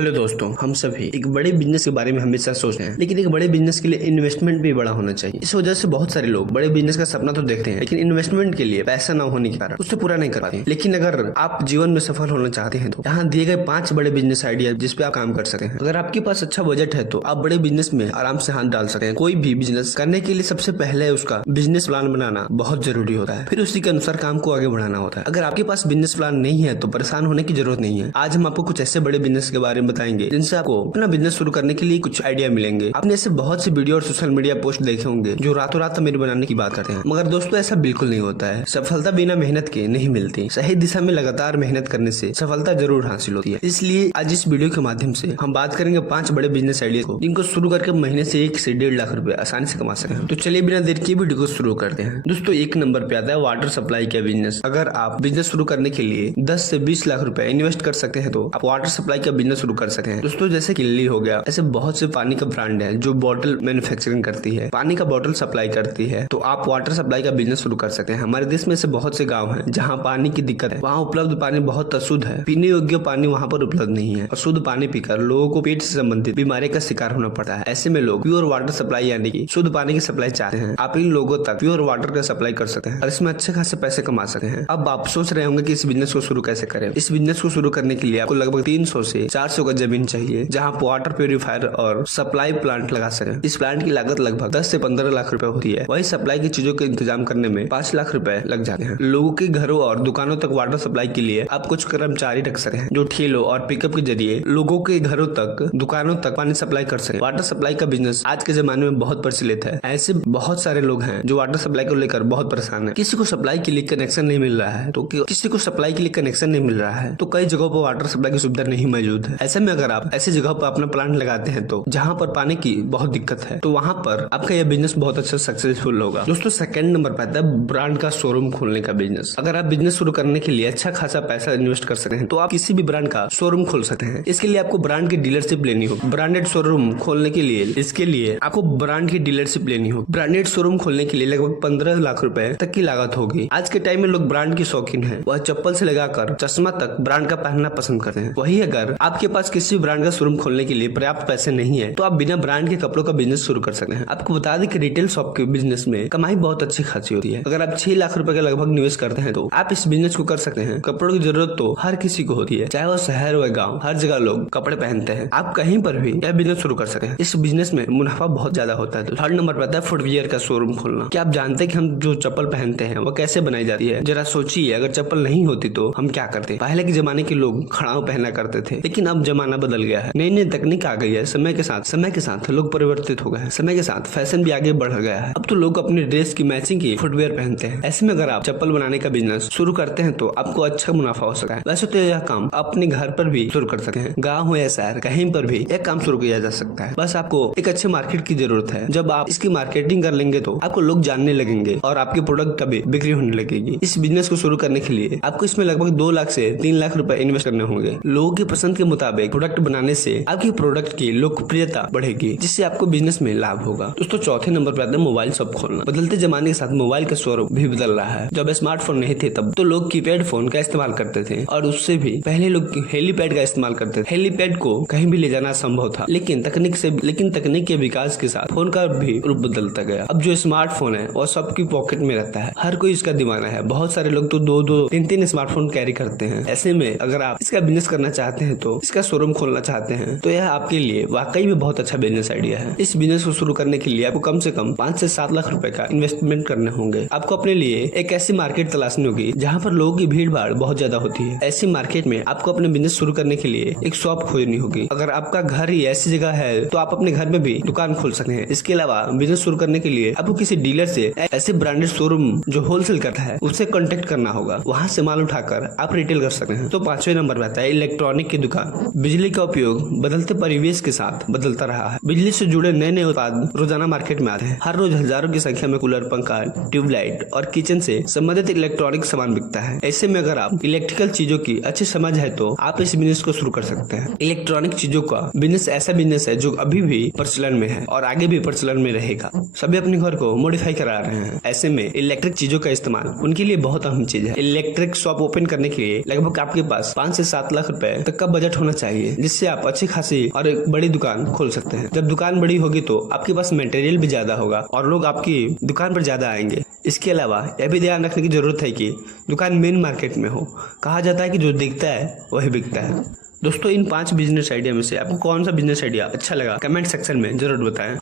Hello दोस्तों, हम सभी एक बड़े बिजनेस के बारे में हमेशा सोचते हैं, लेकिन एक बड़े बिजनेस के लिए इन्वेस्टमेंट भी बड़ा होना चाहिए। इस वजह से बहुत सारे लोग बड़े बिजनेस का सपना तो देखते हैं, लेकिन इन्वेस्टमेंट के लिए पैसा न होने के कारण उससे पूरा नहीं कर पाते। लेकिन अगर आप जीवन में सफल होना चाहते हैं तो यहाँ दिए गए 5 बड़े बिजनेस आइडिया जिस पे आप काम कर सकते हैं। अगर आपके पास अच्छा बजट है तो आप बड़े बिजनेस में आराम से हाथ डाल सकते हैं। कोई भी बिजनेस करने के लिए सबसे पहले उसका बिजनेस प्लान बनाना बहुत जरूरी होता है, फिर उसी के अनुसार काम को आगे बढ़ाना होता है। अगर आपके पास बिजनेस प्लान नहीं है तो परेशान होने की जरूरत नहीं है। आज हम आपको कुछ ऐसे बड़े बिजनेस के बारे में बताएंगे जिनसे आपको अपना बिजनेस शुरू करने के लिए कुछ आइडिया मिलेंगे। आपने ऐसे बहुत से वीडियो और सोशल मीडिया पोस्ट देखे होंगे जो रातों रात अमीर बनाने की बात करते हैं, मगर दोस्तों ऐसा बिल्कुल नहीं होता है। सफलता बिना मेहनत के नहीं मिलती। सही दिशा में लगातार मेहनत करने से सफलता जरूर हासिल होती है। इसलिए आज इस वीडियो के माध्यम से हम बात करेंगे 5 बड़े बिजनेस आइडिया को, जिनको शुरू करके महीने से 1 से 1.5 लाख रुपए आसानी से कमा सके। तो चलिए बिना देर किए वीडियो को शुरू करते हैं। दोस्तों 1 नंबर पे आता है वाटर सप्लाई का बिजनेस। अगर आप बिजनेस शुरू करने के लिए 10 से 20 लाख रुपए इन्वेस्ट कर सकते हैं तो आप वाटर सप्लाई का बिजनेस शुरू कर सकते हैं। दोस्तों जैसे किल्ली हो गया, ऐसे बहुत से पानी का ब्रांड है जो बॉटल मैन्युफैक्चरिंग करती है, पानी का बॉटल सप्लाई करती है। तो आप वाटर सप्लाई का बिजनेस शुरू कर सकते हैं। हमारे देश में ऐसे बहुत से गांव हैं जहां पानी की दिक्कत है, वहां उपलब्ध पानी बहुत अशुद्ध है, पीने योग्य पानी वहां पर उपलब्ध नहीं है। अशुद्ध पानी पीकर लोगों को पेट से संबंधित बीमारी का शिकार होना पड़ता है। ऐसे में लोग प्योर वाटर सप्लाई यानी कि शुद्ध पानी की सप्लाई चाहते हैं। आप इन लोगों तक प्योर वाटर का सप्लाई कर सकते हैं और इसमें अच्छे खासे पैसे कमा सकते हैं। अब आप सोच रहे होंगे कि इस बिजनेस को शुरू कैसे करें। इस बिजनेस को शुरू करने के लिए आपको लगभग 300 से 400 का जमीन चाहिए, जहाँ वाटर प्यूरिफायर और सप्लाई प्लांट लगा सके। इस प्लांट की लागत लगभग 10 से 15 लाख रुपए होती है। वही सप्लाई की चीजों के इंतजाम करने में 5 लाख रुपए लग जाते हैं। लोगों के घरों और दुकानों तक वाटर सप्लाई के लिए आप कुछ कर्मचारी रख सकते हैं जो ठेलों और पिकअप के जरिए लोगों के घरों तक, दुकानों तक पानी सप्लाई कर सके। वाटर सप्लाई का बिजनेस आज के जमाने में बहुत प्रचलित है। ऐसे बहुत सारे लोग हैं जो वाटर सप्लाई को लेकर बहुत परेशान है। किसी को सप्लाई के लिए कनेक्शन नहीं मिल रहा है, तो किसी को सप्लाई के लिए कनेक्शन नहीं मिल रहा है, तो कई जगहों पर वाटर सप्लाई की सुविधा नहीं मौजूद है। ऐसे में अगर आप ऐसी जगह पर अपना प्लांट लगाते हैं तो जहाँ पर पानी की बहुत दिक्कत है, तो वहाँ पर आपका यह बिजनेस बहुत अच्छा सक्सेसफुल होगा। दोस्तों 2nd नंबर पर आता है ब्रांड का शोरूम खोलने का बिजनेस। अगर आप बिजनेस शुरू करने के लिए अच्छा खासा पैसा इन्वेस्ट कर सकते हैं तो आप किसी भी ब्रांड का शोरूम खोल सकते हैं। इसके लिए आपको ब्रांड की डीलरशिप लेनी होगी। ब्रांडेड शोरूम खोलने के लिए इसके लिए आपको ब्रांड की डीलरशिप लेनी होगी। ब्रांडेड शोरूम खोलने के लिए लगभग 15 लाख रुपए तक की लागत होगी। आज के टाइम में लोग ब्रांड की शौकीन है, वह चप्पल से लगाकर चश्मा तक ब्रांड का पहनना पसंद करते हैं। वही अगर आपके पास किसी ब्रांड का शोरूम खोलने के लिए पर्याप्त पैसे नहीं है तो आप बिना ब्रांड के कपड़ों का बिजनेस शुरू कर सकते हैं। आपको बता दें कि रिटेल शॉप के बिजनेस में कमाई बहुत अच्छी खासी होती है। अगर आप 6 लाख रुपए का लगभग निवेश करते हैं तो आप इस बिजनेस को कर सकते हैं। कपड़ों की जरूरत तो हर किसी को होती है, चाहे वो शहर हो गाँव, हर जगह लोग कपड़े पहनते हैं। आप कहीं पर भी यह बिजनेस शुरू कर सकते हैं। इस बिजनेस में मुनाफा बहुत ज्यादा होता है। तो 3rd नंबर पर आता है फुटवियर का शोरूम खोलना। क्या आप जानते हैं कि हम जो चप्पल पहनते हैं वो कैसे बनाई जाती है? जरा सोचिए, अगर चप्पल नहीं होती तो हम क्या करते? पहले के जमाने के लोग खड़ाऊ पहना करते थे, लेकिन अब जमाना बदल गया है। नई नई तकनीक आ गई है। समय के साथ लोग परिवर्तित हो गए हैं। समय के साथ फैशन भी आगे बढ़ गया है। अब तो लोग अपने ड्रेस की मैचिंग की फुटवियर पहनते हैं। ऐसे में अगर आप चप्पल बनाने का बिजनेस शुरू करते हैं तो आपको अच्छा मुनाफा हो सकता है। वैसे तो यह काम अपने घर पर भी शुरू कर सकते हैं, गाँव हो या शहर, कहीं पर भी यह काम शुरू किया जा सकता है। बस आपको एक अच्छे मार्केट की जरूरत है। जब आप इसकी मार्केटिंग कर लेंगे तो आपको लोग जानने लगेंगे और आपके प्रोडक्ट का भी बिक्री होने लगेगी। इस बिजनेस को शुरू करने के लिए आपको इसमें लगभग 2 लाख से 3 लाख रुपए इन्वेस्ट करने होंगे। लोगों की पसंद के मुताबिक प्रोडक्ट बनाने से आपकी प्रोडक्ट की लोकप्रियता बढ़ेगी, जिससे आपको बिजनेस में लाभ होगा। दोस्तों 4थे नंबर पर आता है मोबाइल शॉप खोलना। बदलते जमाने के साथ मोबाइल का स्वरूप भी बदल रहा है। जब स्मार्टफोन नहीं थे तब तो लोग कीपैड फोन का इस्तेमाल करते थे, और उससे भी पहले लोग हेलीपैड का इस्तेमाल करते थे। हेलीपैड को कहीं भी ले जाना संभव था, लेकिन तकनीक के विकास के साथ फोन का भी रूप बदलता गया। अब जो स्मार्टफोन है वह सबकी पॉकेट में रहता है। हर कोई इसका दीवाना है। बहुत सारे लोग तो 2-2, 3-3 स्मार्टफोन कैरी करते हैं। ऐसे में अगर आप इसका बिजनेस करना चाहते हैं, तो इसका शोरूम खोलना चाहते हैं, तो यह आपके लिए वाकई में बहुत अच्छा बिजनेस आइडिया है। इस बिजनेस को शुरू करने के लिए आपको कम से कम 5 से 7 लाख रुपए का इन्वेस्टमेंट करने होंगे। आपको अपने लिए एक ऐसी मार्केट तलाशनी होगी जहाँ पर लोगों की भीड़ भाड़ बहुत ज्यादा होती है। ऐसी मार्केट में आपको अपने बिजनेस शुरू करने के लिए एक शॉप खोजनी होगी। अगर आपका घर ही ऐसी जगह है तो आप अपने घर में भी दुकान खोल सकते हैं। इसके अलावा बिजनेस शुरू करने के लिए आपको किसी डीलर से ऐसे ब्रांडेड शोरूम जो होलसेल करता है उससे कांटेक्ट करना होगा। वहां से माल उठाकर आप रिटेल कर सकते हैं। तो 5वें नंबर पर आता है इलेक्ट्रॉनिक की दुकान। बिजली का उपयोग बदलते परिवेश के साथ बदलता रहा है। बिजली से जुड़े नए नए उत्पाद रोजाना मार्केट में आते हैं। हर रोज हजारों की संख्या में कूलर, पंखा, ट्यूबलाइट और किचन से संबंधित इलेक्ट्रॉनिक सामान बिकता है। ऐसे में अगर आप इलेक्ट्रिकल चीजों की अच्छी समझ है तो आप इस बिजनेस को शुरू कर सकते हैं। इलेक्ट्रॉनिक चीजों का बिजनेस ऐसा बिजनेस है जो अभी भी प्रचलन में है और आगे भी प्रचलन में रहेगा। सभी अपने घर को मॉडिफाई करा रहे हैं। ऐसे में इलेक्ट्रिक चीजों का इस्तेमाल उनके लिए बहुत अहम चीज है। इलेक्ट्रिक शॉप ओपन करने के लिए लगभग आपके पास 5 से 7 लाख रुपए तक का बजट होना चाहिए। चाहिए, जिससे आप अच्छी खासी और एक बड़ी दुकान खोल सकते हैं। जब दुकान बड़ी होगी तो आपके पास मटेरियल भी ज्यादा होगा और लोग आपकी दुकान पर ज्यादा आएंगे। इसके अलावा यह भी ध्यान रखने की जरूरत है कि दुकान मेन मार्केट में हो। कहा जाता है कि जो दिखता है वही बिकता है। दोस्तों, इन 5 बिजनेस आइडिया में से आपको कौन सा बिजनेस आइडिया अच्छा लगा कमेंट सेक्शन में जरूर बताएं।